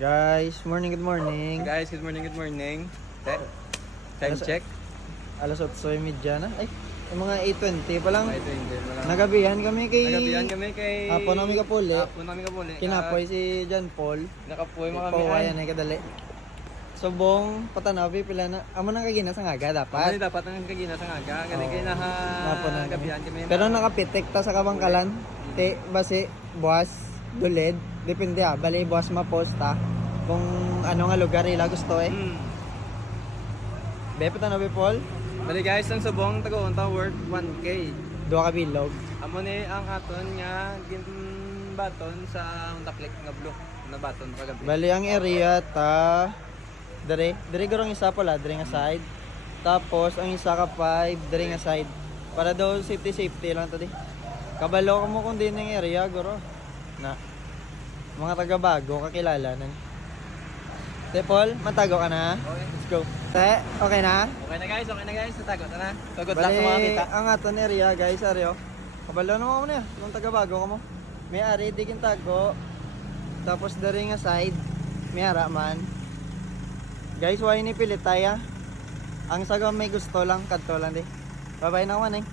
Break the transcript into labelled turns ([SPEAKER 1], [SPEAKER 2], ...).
[SPEAKER 1] Guys, morning, good morning.
[SPEAKER 2] Guys, good morning, good morning. Te, time
[SPEAKER 1] Alas-
[SPEAKER 2] check.
[SPEAKER 1] Alas 8.30 na. Ay, yung mga 8.20 pa lang.
[SPEAKER 2] Ay, ito hindi. Wala.
[SPEAKER 1] Nagabihan kami kay...
[SPEAKER 2] Nagabihan kami kay...
[SPEAKER 1] Hapon namin kapuli.
[SPEAKER 2] Hapon namin kapuli.
[SPEAKER 1] Kinapoy si John Paul.
[SPEAKER 2] Nakapoy mga kami.
[SPEAKER 1] Pawayan ay kadali. Subong, patanaw, pila na. Amo nang kagina sa ngaga
[SPEAKER 2] Dapat.
[SPEAKER 1] dapat.
[SPEAKER 2] dapat ang kagina sa ngaga. Kasi
[SPEAKER 1] Oo.
[SPEAKER 2] kayo naha...
[SPEAKER 1] Hapon na kami.
[SPEAKER 2] Gabihan kami.
[SPEAKER 1] Pero nakapitik ta sa kabangkalan. Te, basi, buwas, dulid. Depende ah. Bali, buwas maposta. Kung ano nga lugar ila gusto eh.
[SPEAKER 2] Hmm.
[SPEAKER 1] Be, patanaw, be, Paul.
[SPEAKER 2] Bali guys, ang subong tago-unta worth 1K.
[SPEAKER 1] Dua ka bilog.
[SPEAKER 2] Amo ni ang aton nga gin baton sa untaklik nga blue na baton pagabi.
[SPEAKER 1] Bali ang area ta dire dire garong isa pala dire nga side. Tapos ang isa ka 5 dire nga side. Para daw safety safety lang to di. Kabalo ko mo kung din ng area guro. Na mga taga bago kakilala nan. Te Paul, matago ka na?
[SPEAKER 2] Okay.
[SPEAKER 1] Let's go. Te, okay na?
[SPEAKER 2] Okay na guys, okay na guys. Natagot na. Tagot lang sa mga kita.
[SPEAKER 1] ang aton area guys, aryo. Kabalo na mo na Kung taga bago ka mo. May ari di tago. Tapos dari nga side. May ara man. Guys, why ni pilit tayo? Ang saga may gusto lang, kadto lang di. Bye-bye na man eh.